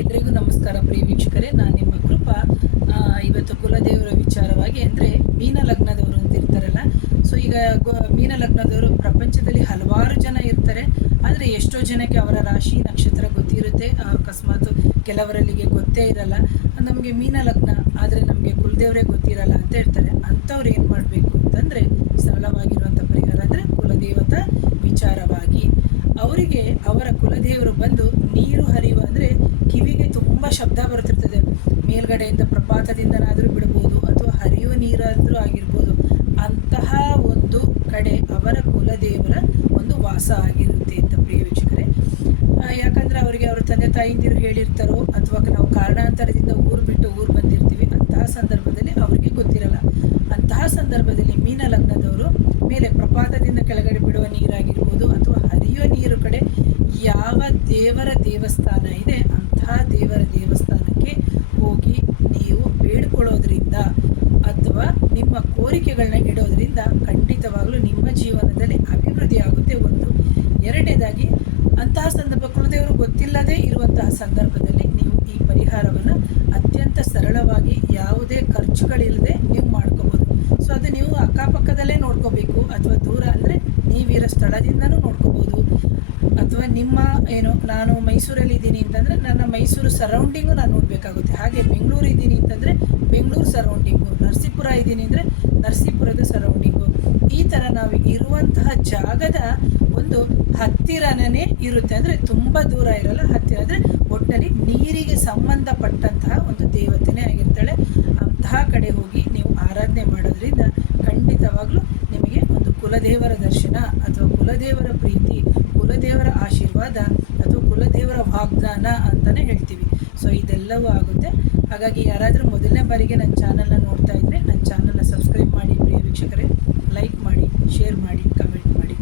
ಎಲ್ರಿಗೂ ನಮಸ್ಕಾರ ಪ್ರಿಯ ವೀಕ್ಷಕರೇ, ನಾನು ನಿಮ್ಮ ಕೃಪಾ. ಇವತ್ತು ಕುಲದೇವರ ವಿಚಾರವಾಗಿ ಅಂದರೆ ಮೀನ ಲಗ್ನದವರು ಅಂತ ಇರ್ತಾರಲ್ಲ. ಸೊ ಈಗ ಮೀನ ಲಗ್ನದವರು ಪ್ರಪಂಚದಲ್ಲಿ ಹಲವಾರು ಜನ ಇರ್ತಾರೆ. ಆದರೆ ಎಷ್ಟೋ ಜನಕ್ಕೆ ಅವರ ರಾಶಿ ನಕ್ಷತ್ರ ಗೊತ್ತಿರುತ್ತೆ, ಅಕಸ್ಮಾತ್ ಕೆಲವರಲ್ಲಿಗೆ ಗೊತ್ತೇ ಇರಲ್ಲ. ನಮಗೆ ಮೀನ ಲಗ್ನ ಆದರೆ ನಮಗೆ ಕುಲದೇವರೇ ಗೊತ್ತಿರಲ್ಲ ಅಂತ ಹೇಳ್ತಾರೆ. ಅಂಥವ್ರು ಏನು ಮಾಡಬೇಕು ಅಂತಂದರೆ ಸರಳವಾಗಿರುವಂಥ ಪರಿಹಾರ ಅಂದರೆ ಕುಲದೇವತಾ ವಿಚಾರವಾಗಿ ಅವರಿಗೆ ಅವರ ಕುಲದೇವರು ಬಂದು ನೀರು ಹರಿಯುವ ಅಂದರೆ ಕಿವಿಗೆ ತುಂಬ ಶಬ್ದ ಬರ್ತಿರ್ತದೆ. ಮೇಲ್ಗಡೆಯಿಂದ ಪ್ರಪಾತದಿಂದನಾದರೂ ಬಿಡ್ಬೋದು ಅಥವಾ ಹರಿಯುವ ನೀರಾದರೂ ಆಗಿರ್ಬೋದು. ಅಂತಹ ಒಂದು ಕಡೆ ಅವರ ಕುಲದೇವರ ಒಂದು ವಾಸ ಆಗಿರುತ್ತೆ ಅಂತ ಪ್ರಿಯ ವೀಕ್ಷಕರೇ. ಯಾಕಂದರೆ ಅವರಿಗೆ ಅವರ ತಂದೆ ತಾಯಿಂದಿರು ಹೇಳಿರ್ತಾರೋ ಅಥವಾ ನಾವು ಕಾರಣಾಂತರದಿಂದ ಊರು ಬಿಟ್ಟು ಊರು ಬಂದಿರ್ತೀವಿ. ಅಂತಹ ಸಂದರ್ಭದಲ್ಲಿ ಅವರಿಗೆ ಗೊತ್ತಿರಲ್ಲ. ಅಂತಹ ಸಂದರ್ಭದಲ್ಲಿ ಮೀನ ಲಗ್ನದವರು ಮೇಲೆ ಪ್ರಪಾತದಿಂದ ಕೆಳಗಡೆ ಬಿಡುವ ನೀರಾಗಿರ್ಬೋದು ಅಥವಾ ಹರಿಯುವ ನೀರು ಕಡೆ ಯಾವ ದೇವರ ದೇವಸ್ಥಾನ ಇದೆ ಅಂತಹ ದೇವರ ದೇವಸ್ಥಾನಕ್ಕೆ ಹೋಗಿ ನೀವು ಬೇಡ್ಕೊಳ್ಳೋದ್ರಿಂದ ಅಥವಾ ನಿಮ್ಮ ಕೋರಿಕೆಗಳನ್ನ ಇಡೋದ್ರಿಂದ ಖಂಡಿತವಾಗಲೂ ನಿಮ್ಮ ಜೀವನದಲ್ಲಿ ಅಭಿವೃದ್ಧಿ ಆಗುತ್ತೆ. ಒಂದು ಎರಡನೇದಾಗಿ ಅಂತಹ ಸಂದರ್ಭ ಕುಲದೇವರು ಗೊತ್ತಿಲ್ಲದೇ ಇರುವಂತಹ ಸಂದರ್ಭದಲ್ಲಿ ನೀವು ಈ ಪರಿಹಾರವನ್ನು ಅತ್ಯಂತ ಸರಳವಾಗಿ ಯಾವುದೇ ಖರ್ಚುಗಳಿಲ್ಲದೆ ನೀವು ಮಾಡ್ಕೋಬೋದು. ಸೊ ಅದು ನೀವು ಅಕ್ಕಪಕ್ಕದಲ್ಲೇ ನೋಡ್ಕೋಬೇಕು ಅಥವಾ ದೂರ ಅಂದರೆ ನೀವಿರೋ ಸ್ಥಳದಿಂದನೂ ನೋಡ್ಕೋಬೋದು. ಅಥವಾ ನಿಮ್ಮ ನಾನು ಮೈಸೂರಲ್ಲಿ ಇದ್ದೀನಿ ಅಂತಂದರೆ ನನ್ನ ಮೈಸೂರು ಸರೌಂಡಿಂಗು ನಾನು ನೋಡಬೇಕಾಗುತ್ತೆ. ಹಾಗೆ ಬೆಂಗಳೂರು ಇದ್ದೀನಿ ಅಂತಂದರೆ ಬೆಂಗಳೂರು ಸರೌಂಡಿಂಗು, ನರಸೀಪುರ ಇದ್ದೀನಿ ಅಂದರೆ ನರಸೀಪುರದ ಸರೌಂಡಿಂಗು, ಈ ಥರ ನಾವು ಇರುವಂತಹ ಜಾಗದ ಒಂದು ಹತ್ತಿರನೇ ಇರುತ್ತೆ. ಅಂದರೆ ತುಂಬ ದೂರ ಇರಲ್ಲ, ಹತ್ತಿರ. ಅಂದರೆ ಒಟ್ಟಲ್ಲಿ ನೀರಿಗೆ ಸಂಬಂಧಪಟ್ಟಂತಹ ಒಂದು ದೇವತೆನೇ ಆಗಿರ್ತಾಳೆ. ಅಂತಹ ಕಡೆ ಹೋಗಿ ನೀವು ಆರಾಧನೆ ಮಾಡೋದ್ರಿಂದ ಖಂಡಿತವಾಗ್ಲೂ ನಿಮಗೆ ಒಂದು ಕುಲದೇವರ ದರ್ಶನ ಅಥವಾ ಕುಲದೇವರ ಪ್ರೀತಿ, ಕುಲದೇವರ ಆಶೀರ್ವಾದ ಅಥವಾ ಕುಲದೇವರ ವಾಗ್ದಾನ ಅಂತಲೇ ಹೇಳ್ತೀವಿ. ಸೊ ಇದೆಲ್ಲವೂ ಆಗುತ್ತೆ. ಹಾಗಾಗಿ ಯಾರಾದರೂ ಮೊದಲನೇ ಬಾರಿಗೆ ನನ್ನ ಚಾನಲ್ನ ನೋಡ್ತಾ ಇದ್ದರೆ ನನ್ನ ಚಾನಲ್ನ ಸಬ್ಸ್ಕ್ರೈಬ್ ಮಾಡಿ ಪ್ರಿಯ ವೀಕ್ಷಕರೇ. ಲೈಕ್ ಮಾಡಿ, ಶೇರ್ ಮಾಡಿ, ಕಮೆಂಟ್ ಮಾಡಿ.